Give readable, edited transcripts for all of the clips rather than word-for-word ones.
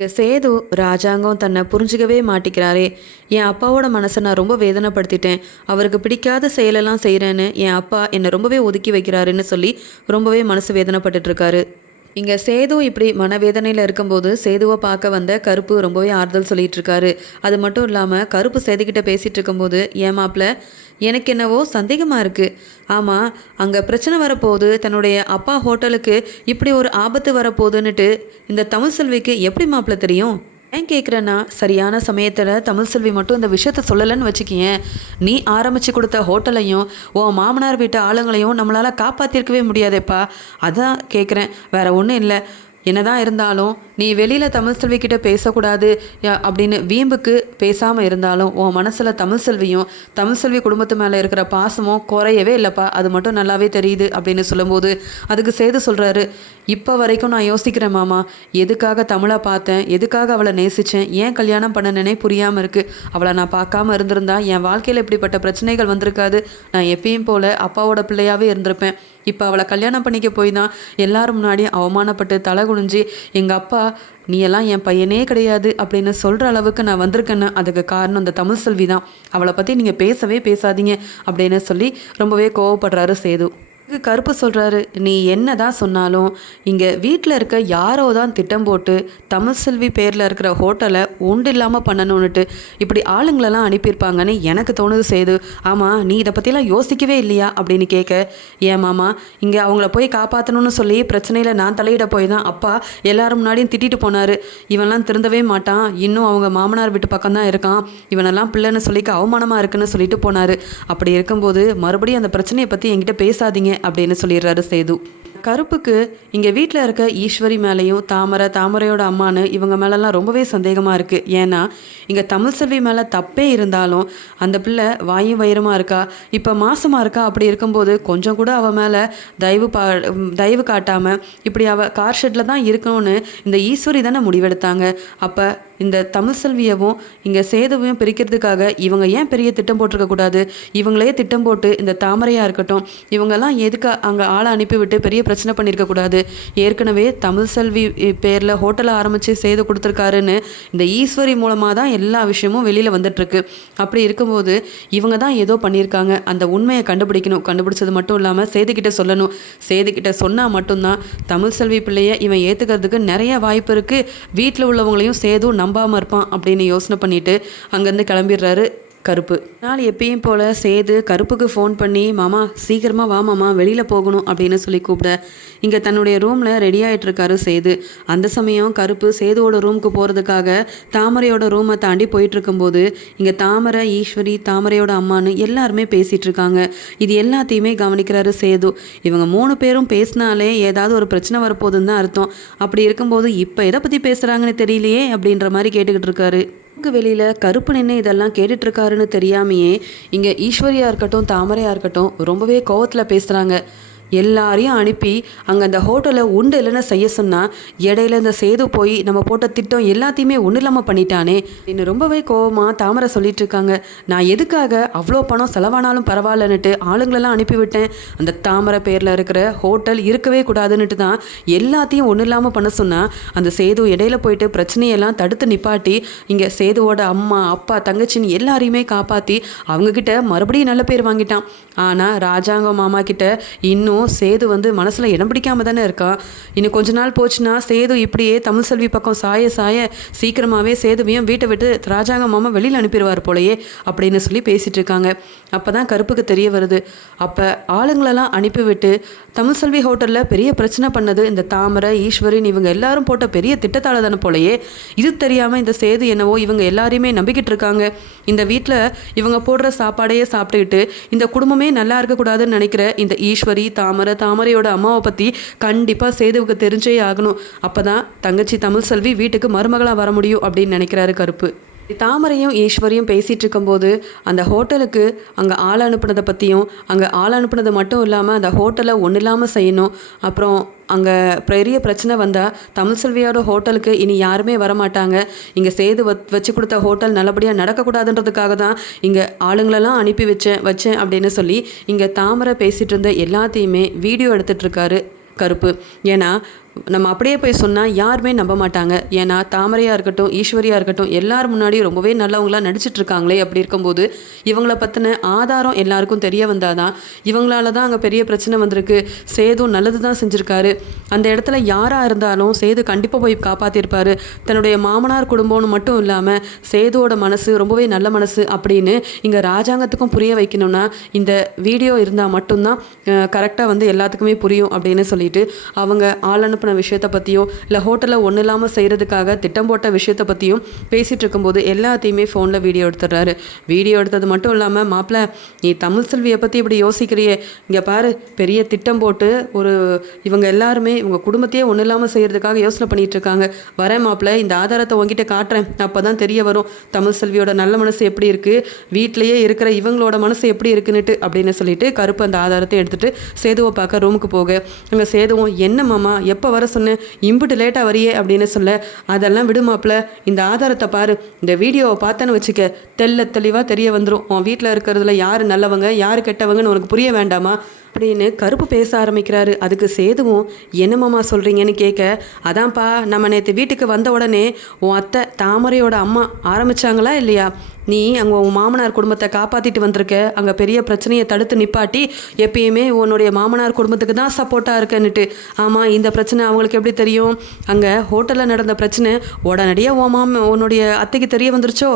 சேது ராஜாங்கம் தன்னை புரிஞ்சுக்கவே மாட்டிக்கிறாரே. என் அப்பாவோட மனசை நான் ரொம்ப வேதனைப்படுத்திட்டேன். அவருக்கு பிடிக்காத செயலெல்லாம் செய்கிறேன்னு என் அப்பா என்னை ரொம்பவே ஒதுக்கி வைக்கிறாருன்னு சொல்லி ரொம்பவே மனசு வேதனைப்பட்டுட்டு இருக்காரு. இங்கே சேது இப்படி மனவேதனையில் இருக்கும்போது சேதுவை பார்க்க வந்த கருப்பு ரொம்பவே ஆறுதல் சொல்லிட்டு இருக்காரு. அது மட்டும் இல்லாமல் கருப்பு சேதுக்கிட்ட பேசிகிட்டு இருக்கும்போது என் மாப்பிள்ள எனக்கு என்னவோ சந்தேகமாக இருக்குது. ஆமாம், அங்கே பிரச்சனை வரப்போகுது, தன்னுடைய அப்பா ஹோட்டலுக்கு இப்படி ஒரு ஆபத்து வரப்போகுதுன்னுட்டு இந்த தமிழ் செல்விக்கு எப்படி மாப்பிள்ள தெரியும்? ஏன் கேட்குறேன்னா, சரியான சமயத்தில் தமிழ் செல்வி மட்டும் இந்த விஷயத்த சொல்லலைன்னு வச்சுக்கியேன், நீ ஆரம்பித்து கொடுத்த ஹோட்டலையும் உன் மாமனார் வீட்டு ஆளுங்களையும் நம்மளால் காப்பாற்றிருக்கவே முடியாதேப்பா. அதான் கேட்குறேன், வேற ஒன்றும் இல்லை. என்னதான் இருந்தாலும் நீ வெளியில் தமிழ் செல்விக்கிட்ட பேசக்கூடாது அப்படின்னு வீம்புக்கு பேசாமல் இருந்தாலும் உன் மனசில் தமிழ் செல்வியும் தமிழ் செல்வி குடும்பத்து மேலே இருக்கிற பாசமும் குறையவே இல்லைப்பா, அது மட்டும் நல்லாவே தெரியுது அப்படின்னு சொல்லும்போது அதுக்கு சேது சொல்கிறாரு, இப்போ வரைக்கும் நான் யோசிக்கிறேன் மாமா, எதுக்காக தமிழை பார்த்தேன், எதுக்காக அவளை நேசித்தேன், ஏன் கல்யாணம் பண்ணனே புரியாமல் இருக்குது. அவளை நான் பார்க்காம இருந்திருந்தா என் வாழ்க்கையில் இப்படிப்பட்ட பிரச்சனைகள் வந்திருக்காது. நான் எப்பயும் போல் அப்பாவோட பிள்ளையாகவே இருந்திருப்பேன். இப்போ அவளை கல்யாணம் பண்ணிக்க போய் தான் எல்லாரும் முன்னாடி அவமானப்பட்டு தலை குனிஞ்சு எங்கள் அப்பா நீ எல்லாம் என் பையனே கிடையாது அப்படின்னு சொல்கிற அளவுக்கு நான் வந்திருக்கேன்னு அதுக்கு காரணம் அந்த தமிழ் செல்வி தான். அவளை பற்றி நீங்கள் பேசவே பேசாதீங்க அப்படின்னு சொல்லி ரொம்பவே கோவப்படுறாரு சேது. கருப்பு சொல்கிறாரு, நீ என்ன தான் சொன்னாலும் இங்கே வீட்டில் இருக்க யாரோ தான் திட்டம் போட்டு தமிழ் செல்வி பேரில் இருக்கிற ஹோட்டலை உண்டு இல்லாமல் பண்ணணுன்னுட்டு இப்படி ஆளுங்களெல்லாம் அனுப்பியிருப்பாங்கன்னு எனக்கு தோணுது சேது. ஆமாம், நீ இதை பற்றிலாம் யோசிக்கவே இல்லையா அப்படின்னு கேட்க, ஏன் மாமா, இங்கே அவங்கள போய் காப்பாற்றணும்னு சொல்லி பிரச்சனையில் நான் தலையிட போய் தான் அப்பா எல்லாரும் முன்னாடியும் திட்டிட்டு போனார். இவன்லாம் திருந்தவே மாட்டான், இன்னும் அவங்க மாமனார் வீட்டு பக்கம் தான் இருக்கான், இவனெல்லாம் பிள்ளைன்னு சொல்லிக்க அவமானமாக இருக்குன்னு சொல்லிட்டு போனார். அப்படி இருக்கும்போது மறுபடியும் அந்த பிரச்சனையை பற்றி என்கிட்ட பேசாதீங்க அப்படின்னு சொல்லிடுறாரு சேது. கருப்புக்கு இங்கே வீட்டில் இருக்க ஈஸ்வரி மேலேயும் தாமரையோட அம்மானு இவங்க மேலெல்லாம் ரொம்பவே சந்தேகமாக இருக்குது. ஏன்னா இங்கே தமிழ் செல்வி மேலே தப்பே இருந்தாலும் அந்த பிள்ளை வாயும் வயிறுமாக இருக்கா, இப்போ மாசமாக இருக்கா. அப்படி இருக்கும்போது கொஞ்சம் கூட அவள் மேலே தயவு காட்டாமல் இப்படி அவள் கார் ஷெட்டில் தான் இருக்கணும்னு இந்த ஈஸ்வரி தானே முடிவெடுத்தாங்க. அப்போ இந்த தமிழ் செல்வியவும் இங்கே சேதுவையும் பிரிக்கிறதுக்காக இவங்க ஏன் பெரிய திட்டம் போட்டிருக்கக்கூடாது? இவங்களே திட்டம் போட்டு இந்த தாமரையாக இருக்கட்டும் இவங்கெல்லாம் எதுக்கு அங்கே ஆளை அனுப்பிவிட்டு பெரிய பிரச்சனை பண்ணியிருக்கக்கூடாது? ஏற்கனவே தமிழ் செல்வி பேரில் ஹோட்டலை ஆரம்பித்து சேது கொடுத்துருக்காருன்னு இந்த ஈஸ்வரி மூலமாக தான் எல்லா விஷயமும் வெளியில் வந்துட்டுருக்கு. அப்படி இருக்கும்போது இவங்க தான் ஏதோ பண்ணியிருக்காங்க. அந்த உண்மையை கண்டுபிடிக்கணும். கண்டுபிடிச்சது மட்டும் இல்லாமல் சேதுக்கிட்ட சொல்லணும். சேதுக்கிட்ட சொன்னால் மட்டும்தான் தமிழ் செல்வி பிள்ளையை இவன் ஏற்றுக்கிறதுக்கு நிறைய வாய்ப்பு இருக்குது. வீட்டில் உள்ளவங்களையும் சேது நம்பாமல் இருப்பான் அப்படின்னு யோசனை பண்ணிட்டு அங்கேருந்து கிளம்பிடுறாரு கருப்பு. நாள் எப்பயும் போல் சேது கருப்புக்கு ஃபோன் பண்ணி, மாமா சீக்கிரமாக வா மாமா, வெளியில் போகணும் அப்படின்னு சொல்லி கூப்பிட இங்கே தன்னுடைய ரூமில் ரெடி ஆகிட்டு இருக்காரு சேது. அந்த சமயம் கருப்பு சேதுவோட ரூமுக்கு போகிறதுக்காக தாமரையோட ரூமை தாண்டி போயிட்டு இருக்கும்போது இங்கே தாமரை, ஈஸ்வரி, தாமரையோட அம்மானு எல்லாருமே பேசிகிட்டு இருக்காங்க. இது எல்லாத்தையுமே கவனிக்கிறாரு சேது. இவங்க 3 பேரும் பேசினாலே ஏதாவது ஒரு பிரச்சனை வரப்போகுதுன்னு தான் அர்த்தம். அப்படி இருக்கும்போது இப்போ எதை பற்றி பேசுகிறாங்கன்னு தெரியலையே அப்படின்ற மாதிரி கேட்டுக்கிட்டு இருக்காரு. வெளியில் கருப்பு நின்று இதெல்லாம் கேட்டுட்ருக்காருன்னு தெரியாமையே இங்கே ஈஸ்வரியாக இருக்கட்டும் தாமரையாக இருக்கட்டும் ரொம்பவே கோவத்தில் பேசுகிறாங்க. எல்லாரையும் அனுப்பி அங்கே அந்த ஹோட்டலில் உண்டு இல்லைன்னு செய்ய சொன்னால் இடையில இந்த சேது போய் நம்ம போட்ட திட்டம் எல்லாத்தையுமே ஒன்றும் இல்லாமல் பண்ணிட்டானே இன்னும் ரொம்பவே கோவமாக தாமரை சொல்லிட்டு இருக்காங்க. நான் எதுக்காக அவ்வளோ பணம் செலவானாலும் பரவாயில்லன்னுட்டு ஆளுங்களெல்லாம் அனுப்பிவிட்டேன். அந்த தாமரை பேரில் இருக்கிற ஹோட்டல் இருக்கவே கூடாதுன்னுட்டு தான் எல்லாத்தையும் ஒன்றும் இல்லாமல் பண்ண சொன்னால் அந்த சேது இடையில போயிட்டு பிரச்சனையெல்லாம் தடுத்து நிப்பாட்டி இங்கே சேதுவோட அம்மா, அப்பா, தங்கச்சின்னு எல்லாரையுமே காப்பாற்றி அவங்கக்கிட்ட மறுபடியும் நல்ல பேர் வாங்கிட்டான். ஆனால் ராஜாங்கம் மாமா கிட்ட இன்னும் சேது மனசில் இடம் பிடிக்காம தானே இருக்கான். இன்னும் கொஞ்ச நாள் போச்சுன்னா சேது இப்படியே தமிழ் செல்வி பக்கம் சாய சீக்கிரமாகவே சேதுவையும் வீட்டை விட்டு ராஜாங்க மாமா வெளியில் அனுப்பிடுவார் போலையே அப்படின்னு சொல்லி பேசிகிட்டு இருக்காங்க. அப்போ தான் கருப்புக்கு தெரிய வருது. அப்போ ஆளுங்களெல்லாம் அனுப்பிவிட்டு தமிழ் செல்வி ஹோட்டலில் பெரிய பிரச்சனை பண்ணது இந்த தாமரை, ஈஸ்வரின் இவங்க எல்லாரும் போட்ட பெரிய திட்டத்தால் தானே போலையே. இது தெரியாமல் இந்த சேது என்னவோ இவங்க எல்லாரையுமே நம்பிக்கிட்டு இருக்காங்க. இந்த வீட்டில் இவங்க போடுற சாப்பாடையே சாப்பிட்டுக்கிட்டு இந்த குடும்பமே நல்லா இருக்கக்கூடாதுன்னு நினைக்கிற இந்த ஈஸ்வரி, தாமரையோட அம்மாவை பற்றி கண்டிப்பாக சேதுவுக்கு தெரிஞ்சே ஆகணும். அப்போ தான் தங்கச்சி தமிழ் செல்வி வீட்டுக்கு மருமகளாக வர முடியும் அப்படின்னு நினைக்கிறாரு கருப்பு. தாமரையும் ஈஸ்வரியும் பேசிகிட்டு இருக்கும்போது அந்த ஹோட்டலுக்கு அங்கே ஆள் அனுப்புனதை பற்றியும் அங்கே ஆள் அனுப்புனது மட்டும் இல்லாமல் அந்த ஹோட்டலை ஒன்றும் இல்லாமல் செய்யணும். அப்புறம் அங்கே பெரிய பிரச்சனை வந்தால் தமிழ் செல்வியோட ஹோட்டலுக்கு இனி யாருமே வரமாட்டாங்க. இங்கே சேது வச்சு கொடுத்த ஹோட்டல் நல்லபடியாக நடக்கக்கூடாதுன்றதுக்காக தான் இங்கே ஆளுங்களெல்லாம் அனுப்பி வச்சேன் அப்படின்னு சொல்லி இங்கே தாமரை பேசிகிட்டு இருந்த எல்லாத்தையுமே வீடியோ எடுத்துகிட்ருக்காரு கருப்பு. ஏன்னா நம்ம அப்படியே போய் சொன்னால் யாருமே நம்ப மாட்டாங்க. ஏன்னா தாமரையாக இருக்கட்டும், ஈஸ்வரியாக இருக்கட்டும், எல்லார் முன்னாடியும் ரொம்பவே நல்லவங்களாக நடிச்சிட்டு இருக்காங்களே. அப்படி இருக்கும்போது இவங்கள பற்றின ஆதாரம் எல்லாருக்கும் தெரிய வந்தாதான் இவங்களால தான் அங்கே பெரிய பிரச்சனை வந்திருக்கு. சேது நல்லது தான் செஞ்சுருக்காரு. அந்த இடத்துல யாராக இருந்தாலும் சேது கண்டிப்பாக போய் காப்பாற்றிருப்பாரு. தன்னுடைய மாமனார் குடும்பம்னு மட்டும் இல்லாமல் சேதுவோட மனசு ரொம்பவே நல்ல மனசு அப்படின்னு இங்கே ராஜாங்கத்துக்கும் புரிய வைக்கணும்னா இந்த வீடியோ இருந்தால் மட்டும்தான் கரெக்டாக வந்து எல்லாத்துக்குமே புரியும் அப்படின்னு சொல்லிட்டு அவங்க ஆள் அனுப்பின விஷயத்தை பற்றியும் இல்லை ஹோட்டலில் ஒன்றும் இல்லாமல் செய்கிறதுக்காக திட்டம் போட்ட விஷயத்தை பற்றியும் பேசிகிட்டு இருக்கும்போது எல்லாத்தையுமே ஃபோனில் வீடியோ எடுத்துடுறாரு. வீடியோ எடுத்தது மட்டும் இல்லாமல், மாப்பிள்ள நீ தமிழ் செல்வியை பற்றி இப்படி யோசிக்கிறியே, இங்கே பாரு பெரிய திட்டம் போட்டு இவங்க எல்லாருமே இவங்க குடும்பத்தையே ஒன்றும் இல்லாமல் செய்கிறதுக்காக யோசனை பண்ணிகிட்டு இருக்காங்க. வரேன் மாப்பிள்ள, இந்த ஆதாரத்தை உங்ககிட்ட காட்டுறேன், அப்போ தான் தெரிய வரும் தமிழ் செல்வியோட நல்ல மனசு எப்படி இருக்குது, வீட்டிலையே இருக்கிற இவங்களோட மனசு எப்படி இருக்குன்னுட்டு அப்படின்னு சொல்லிட்டு கருப்பு அந்த ஆதாரத்தை எடுத்துகிட்டு சேதுவை பார்க்க ரூமுக்கு போக அங்கே சேதுவும் என்ன மாமா எப்போ வர சொன்னேன், இம்புட்டு லேட்டாக வரியே அப்படின்னு சொல்ல, அதெல்லாம் விடுமாப்பில், இந்த ஆதாரத்தை பாரு, இந்த வீடியோவை பார்த்தேன்னு வச்சுக்க தெளிவாக தெரிய வந்துடும். உன் வீட்டில் இருக்கிறதுல யார் நல்லவங்க யார் கெட்டவங்கன்னு உனக்கு புரிய வேண்டாமா அப்படின்னு கருப்பு பேச ஆரம்பிக்கிறாரு. அதுக்கு சேதுவும் என்னம்மாமா சொல்கிறீங்கன்னு கேட்க, அதான்ப்பா நம்ம நேற்று வீட்டுக்கு வந்த உடனே உன் அத்தை தாமரையோட அம்மா ஆரம்பித்தாங்களா இல்லையா, நீ அங்கே உன் மாமனார் குடும்பத்தை காப்பாற்றிட்டு வந்திருக்க, அங்கே பெரிய பிரச்சனையை தடுத்து நிப்பாட்டி எப்பயுமே உன்னுடைய மாமனார் குடும்பத்துக்கு தான் சப்போர்ட்டாக இருக்கன்னுட்டு. ஆமாம், இந்த பிரச்சனை அவங்களுக்கு எப்படி தெரியும், அங்கே ஹோட்டலில் நடந்த பிரச்சனை உடனடியாக உன்னுடைய அத்தைக்கு தெரிய வந்துருச்சோ,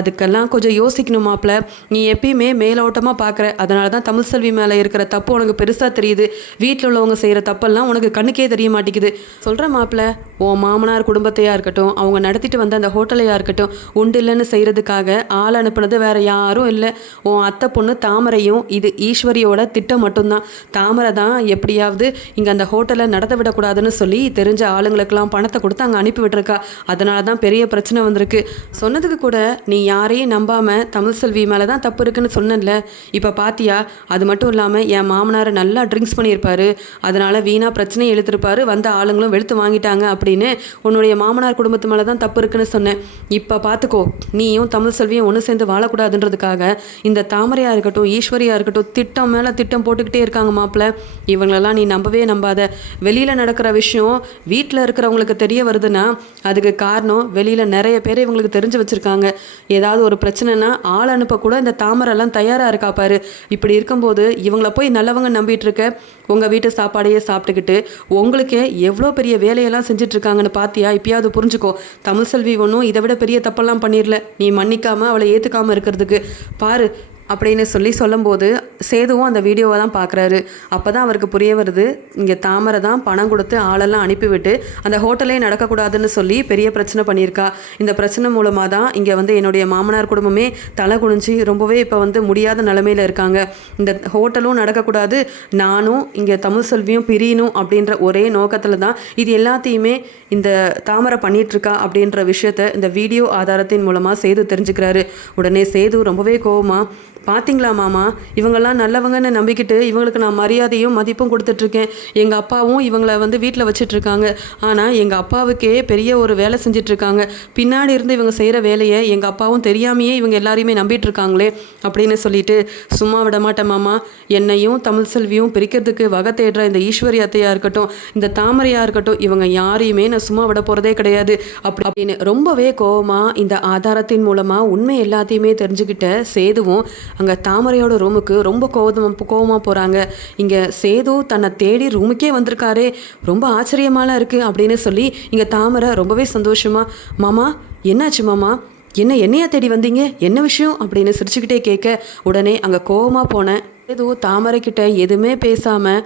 அதுக்கெல்லாம் கொஞ்சம் யோசிக்கணும் மாப்பிள்ள. நீ எப்பயுமே மேலோட்டமாக பார்க்குற, அதனால தான் தமிழ் செல்வி மேலே இருக்கிற தப்பு உனக்கு பெருசாக தெரியுது, வீட்டில் உள்ளவங்க செய்கிற தப்பெல்லாம் உனக்கு கண்ணுக்கே தெரிய மாட்டேங்குது. சொல்கிற மாப்பிள்ள, உன் மாமனார் குடும்பத்தையாக இருக்கட்டும், அவங்க நடத்திட்டு வந்த அந்த ஹோட்டலையாக இருக்கட்டும், உண்டு இல்லைன்னு செய்கிறதுக்காக ஆள் அனுப்புனது வேற யாரும் இல்லை, உன் அத்தை பொண்ணு தாமரையும். இது ஈஸ்வரியோட திட்டம் மட்டும்தான். தாமரை தான் எப்படியாவது இங்கே அந்த ஹோட்டலை நடத்த விடக்கூடாதுன்னு சொல்லி தெரிஞ்ச ஆளுங்களுக்கெல்லாம் பணத்தை கொடுத்து அங்கே அனுப்பி விட்டுருக்கா. அதனால தான் பெரிய பிரச்சனை வந்திருக்கு. சொன்னதுக்கு கூட நீ யாரையும் நம்பாமல் தமிழ் செல்வி மேலே தான் தப்பு இருக்குன்னு சொன்னல, இப்போ பாத்தியா, அது மட்டும் இல்லாமல் என் மாமனார் நல்லா ட்ரிங்க்ஸ் பண்ணியிருப்பாரு, அதனால வீணாக பிரச்சனையை இழுத்துருப்பாரு, வந்த ஆளுங்களும் வெளுத்து வாங்கிட்டாங்க அப்படின்னு உன்னுடைய மாமனார் குடும்பத்து மேலே தான் தப்பு இருக்குன்னு சொன்னேன். இப்போ பார்த்துக்கோ, நீயும் தமிழ் செல்வியும் ஒன்று சேர்ந்து வாழக்கூடாதுன்றதுக்காக இந்த தாமரையாக இருக்கட்டும் ஈஸ்வரியாக இருக்கட்டும் திட்டம் மேலே திட்டம் போட்டுக்கிட்டே இருக்காங்க மாப்பிள்ள. இவங்களெல்லாம் நீ நம்பவே நம்பாத. வெளியில் நடக்கிற விஷயம் வீட்டில் இருக்கிறவங்களுக்கு தெரிய வருதுன்னா அதுக்கு காரணம் வெளியில் நிறைய பேர் இவங்களுக்கு தெரிஞ்சு வச்சுருக்காங்க. ஏதாவது ஒரு பிரச்சனைனா ஆள் அனுப்ப கூட இந்த தாமரைலாம் தயாராக இருக்கா பாரு. இப்படி இருக்கும்போது இவங்கள போய் நல்லவங்க நம்பிட்டு இருக்க, உங்கள் வீட்டு சாப்பாடையே சாப்பிட்டுக்கிட்டு உங்களுக்கே எவ்வளோ பெரிய வேலையெல்லாம் செஞ்சிட்ருக்காங்கன்னு பார்த்தியா? இப்பயாவது புரிஞ்சுக்கோ, தமிழ் செல்வி ஒன்றும் இதை விட பெரிய தப்பெல்லாம் பண்ணிடல, நீ மன்னிக்காமல் அவளை ஏற்றுக்காமல் இருக்கிறதுக்கு பாரு அப்படின்னு சொல்லும்போது சேதுவும் அந்த வீடியோவை தான் பார்க்குறாரு. அப்போ தான் அவருக்கு புரிய வருது, இங்கே தாமரை தான் பணம் கொடுத்து ஆளெல்லாம் அனுப்பிவிட்டு அந்த ஹோட்டலே நடக்கக்கூடாதுன்னு சொல்லி பெரிய பிரச்சனை பண்ணியிருக்கா. இந்த பிரச்சனை மூலமாக தான் இங்கே வந்து என்னுடைய மாமனார் குடும்பமே தலை குனிஞ்சு ரொம்பவே இப்போ வந்து முடியாத நிலமையில் இருக்காங்க. இந்த ஹோட்டலும் நடக்கக்கூடாது, நானும் இங்கே தமிழ் செல்வியும் பிரியணும் அப்படின்ற ஒரே நோக்கத்தில் தான் இது எல்லாத்தையுமே இந்த தாமரை பண்ணிகிட்ருக்கா அப்படின்ற விஷயத்த இந்த வீடியோ ஆதாரத்தின் மூலமாக சேது தெரிஞ்சுக்கிறாரு. உடனே சேது ரொம்பவே கோவமாக, பார்த்தீங்களா மாமா, இவங்கெல்லாம் நல்லவங்கன்னு நம்பிக்கிட்டு இவங்களுக்கு நான் மரியாதையும் மதிப்பும் கொடுத்துட்ருக்கேன். எங்கள் அப்பாவும் இவங்களை வந்து வீட்டில் வச்சிட்ருக்காங்க. ஆனால் எங்கள் அப்பாவுக்கே பெரிய ஒரு வேலை செஞ்சிட்ருக்காங்க. பின்னாடி இருந்து இவங்க செய்கிற வேலையை எங்கள் அப்பாவும் தெரியாமையே இவங்க எல்லாரையுமே நம்பிட்டுருக்காங்களே அப்படின்னு சொல்லிட்டு, சும்மா விட மாட்டேன் மாமா, என்னையும் தமிழ் செல்வியும் பிரிக்கிறதுக்கு வகை தேடுற இந்த ஈஸ்வரி அத்தையாக இருக்கட்டும், இந்த தாமரையாக இருக்கட்டும், இவங்க யாரையுமே நான் சும்மா விட போகிறதே கிடையாது அப்படின்னு ரொம்பவே கோவமாக இந்த ஆதாரத்தின் மூலமாக உண்மை எல்லாத்தையுமே தெரிஞ்சுக்கிட்ட சேதுவும் அங்கே தாமரையோட ரூமுக்கு ரொம்ப கோவமாக போகிறாங்க. இங்கே சேது தன்னை தேடி ரூமுக்கே வந்திருக்காரே, ரொம்ப ஆச்சரியமாலாம் இருக்குது அப்படின்னு சொல்லி இங்கே தாமரை ரொம்பவே சந்தோஷமா, மாமா என்னாச்சு மாமா, என்னையா தேடி வந்தீங்க, என்ன விஷயம் அப்படின்னு சிரிச்சுக்கிட்டே கேட்க, உடனே அங்கே கோவமாக போனேன். ஏதோ தாமரை கிட்ட எதுவுமே பேசாமல்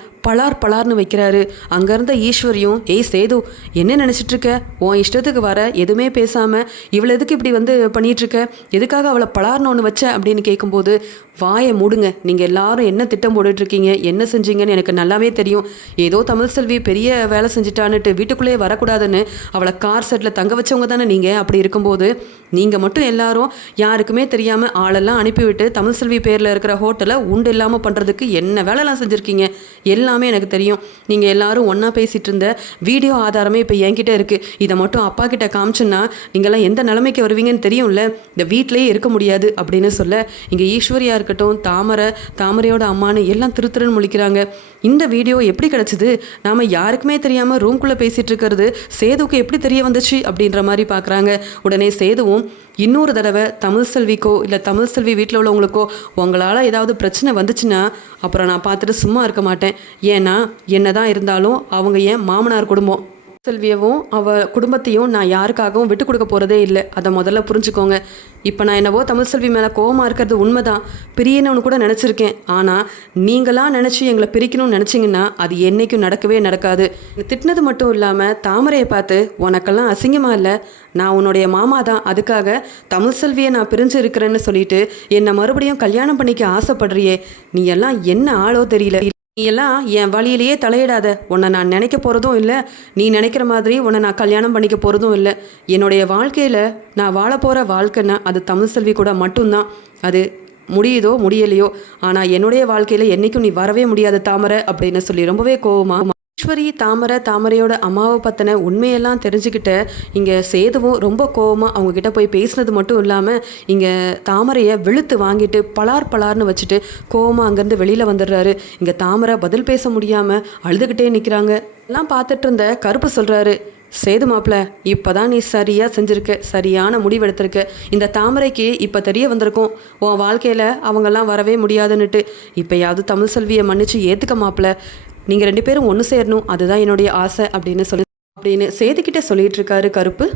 பலார்னு வைக்கிறாரு. அங்கேருந்த ஈஸ்வரியும், ஏய் சேது என்ன நினச்சிட்ருக்க, உன் இஷ்டத்துக்கு வர எதுவுமே பேசாமல் இவ்வளோ எதுக்கு இப்படி வந்து பண்ணிகிட்ருக்க, எதுக்காக அவளை பலார்னு ஒன்று வச்ச அப்படின்னு கேட்கும்போது, வாயை மூடுங்க, நீங்கள் எல்லாரும் என்ன திட்டம் போட்டுட்ருக்கீங்க, என்ன செஞ்சீங்கன்னு எனக்கு நல்லாவே தெரியும். ஏதோ தமிழ் செல்வி பெரிய வேலை செஞ்சுட்டான்னுட்டு வீட்டுக்குள்ளேயே வரக்கூடாதுன்னு அவளை கார் செட்டில் தங்க வச்சவங்க தானே நீங்கள். அப்படி இருக்கும்போது நீங்கள் மட்டும் எல்லாரும் யாருக்குமே தெரியாமல் ஆளெல்லாம் அனுப்பிவிட்டு தமிழ் செல்வி பேரில் இருக்கிற ஹோட்டலை உண்டு இல்லாமல் பண்ணுறதுக்கு என்ன வேலைலாம் செஞ்சுருக்கீங்க, எல்லாமே எல்லாமே எனக்கு தெரியும். நீங்கள் எல்லாரும் ஒன்றா பேசிகிட்டு இருந்த வீடியோ ஆதாரமே இப்போ என்கிட்ட இருக்குது. இதை மட்டும் அப்பா கிட்ட காமிச்சுன்னா நீங்கள்லாம் எந்த நிலைமைக்கு வருவீங்கன்னு தெரியும்ல, இந்த வீட்டிலேயே இருக்க முடியாது அப்படின்னு சொல்ல, இங்கே ஈஸ்வரியா இருக்கட்டும், தாமரையோட அம்மானு எல்லாம் திருன்னு முழிக்கிறாங்க. இந்த வீடியோ எப்படி கிடச்சிது, நாம் யாருக்குமே தெரியாமல் ரூம்குள்ளே பேசிகிட்டு இருக்கிறது சேதுவுக்கு எப்படி தெரிய வந்துச்சு அப்படின்ற மாதிரி பார்க்குறாங்க. உடனே சேதுவும் இன்னொரு தடவை தமிழ்செல்விக்கோ இல்லை தமிழ்செல்வி வீட்டில் உள்ளவங்களுக்கோ உங்களால் ஏதாவது பிரச்சனை வந்துச்சுன்னா அப்புறம் நான் பார்த்துட்டு சும்மா இருக்க மாட்டேன். ஏன்னா என்னதான் இருந்தாலும் அவங்க என் மாமனார் குடும்பம். செல்வியவும் அவள் குடும்பத்தையும் நான் யாருக்காகவும் விட்டு கொடுக்க போகிறதே இல்லை. அதை முதல்ல புரிஞ்சுக்கோங்க. இப்போ நான் என்னவோ தமிழ்செல்வி மேலே கோவமாக இருக்கிறது உண்மைதான், பிரியணும்னு கூட நினச்சிருக்கேன். ஆனால் நீங்களாம் நினச்சி எங்களை பிரிக்கணும்னு நினச்சிங்கன்னா அது என்றைக்கும் நடக்கவே நடக்காது. திட்டினது மட்டும் இல்லாமல் தாமரையை பார்த்து உனக்கெல்லாம் அசிங்கமாக இல்லை, நான் உன்னுடைய மாமா தான், அதுக்காக தமிழ்செல்வியை நான் பிரிஞ்சு இருக்கிறேன்னு சொல்லிட்டு என்னை மறுபடியும் கல்யாணம் பண்ணிக்க ஆசைப்படுறியே, நீ எல்லாம் என்ன ஆளோ தெரியல. நீ எல்லாம் என் வழியிலேயே தலையிடாத. உன்னை நான் நினைக்க போகிறதும் இல்லை, நீ நினைக்கிற மாதிரி உன்னை நான் கல்யாணம் பண்ணிக்க போகிறதும் இல்லை. என்னுடைய வாழ்க்கையில் நான் வாழ போகிற வாழ்க்கைன்னா அது தமிழ்செல்வி கூட மட்டும்தான். அது முடியுதோ முடியலையோ, ஆனால் என்னுடைய வாழ்க்கையில் என்றைக்கும் நீ வரவே முடியாது தாமரை அப்படின்னு சொல்லி ரொம்பவே கோவமாக ஈஸ்வரி தாமரையோட அம்மாவை பற்றின உண்மையெல்லாம் தெரிஞ்சுக்கிட்ட இங்கே சேதுவும் ரொம்ப கோவமாக அவங்கக்கிட்ட போய் பேசினது மட்டும் இல்லாமல் இங்கே தாமரையை வெளுத்து வாங்கிட்டு பலார்னு வச்சுட்டு கோவமாக அங்கேருந்து வெளியில் வந்துடுறாரு. இங்கே தாமரை பதில் பேச முடியாமல் அழுதுகிட்டே நிற்கிறாங்க. எல்லாம் பார்த்துட்டு இருந்த கருப்பு சொல்கிறாரு, சேது மாப்பிள்ள, இப்போ தான் நீ சரியாக செஞ்சுருக்க, சரியான முடிவெடுத்திருக்க. இந்த தாமரைக்கு இப்போ தெரிய வந்திருக்கும் உன் வாழ்க்கையில் அவங்கெல்லாம் வரவே முடியாதுன்னுட்டு. இப்போயாவது தமிழ்செல்வியை மன்னிச்சு ஏற்றுக்க மாப்பிள்ள, நீங்கள் 2 பேரும் ஒன்று சேரணும், அதுதான் என்னுடைய ஆசை அப்படின்னு சேதுக்கிட்ட சொல்லிட்டு இருக்காரு கருப்பு.